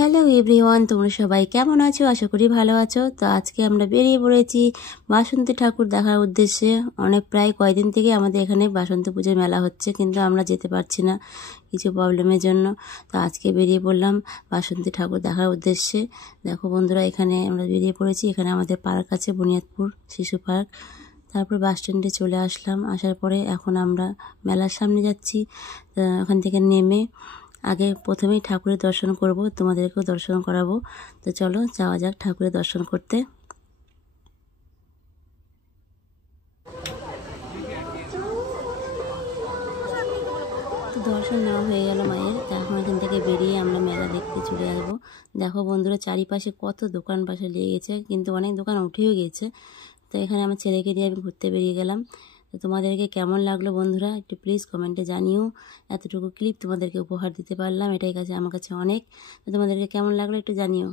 Hello everyone, তোমরা সবাই কেমন আছো? আশা করি ভালো আছো। তো আজকে আমরা বেরিয়ে পড়েছি বাসন্তী ঠাকুর দেখার উদ্দেশ্যে। প্রায় কয়েকদিন থেকে আমাদের এখানে বাসন্তী পুজোর মেলা হচ্ছে, কিন্তু আমরা যেতে পারছি না কিছু প্রবলেমের জন্য। তো আজকে বেরিয়ে পড়লাম বাসন্তী ঠাকুর দেখার উদ্দেশ্যে। দেখো বন্ধুরা, এখানে আমরা বেরিয়ে পড়েছি। এখানে আমাদের পার্ক আছে, বুনিয়াদপুর শিশু পার্ক। তারপর বাস স্ট্যান্ডে চলে আসলাম। আসার পরে এখন আমরা মেলার সামনে যাচ্ছি। ওখান থেকে নেমে আগে প্রথমেই ঠাকুরের দর্শন করব, তোমাদেরকেও দর্শন করাবো। তো চলো যাওয়া যাক ঠাকুরের দর্শন করতে। তো দর্শন নেওয়া হয়ে গেল মায়ের। তা এখন এখান থেকে বেরিয়ে আমরা মেলা দেখতে চলে আসবো। দেখো বন্ধুরা, চারিপাশে কত দোকান পাশে লেগেছে, কিন্তু অনেক দোকান উঠেও গেছে। তো এখানে আমার ছেলেকে দিয়ে আমি ঘুরতে বেরিয়ে গেলাম। তো তোমাদেরকে কেমন লাগলো বন্ধুরা একটু প্লিজ কমেন্টে জানিও। এতটুকু ক্লিপ তোমাদেরকে উপহার দিতে পারলাম, এটাই আমার কাছে অনেক। তো তোমাদেরকে কেমন লাগলো একটু জানিও।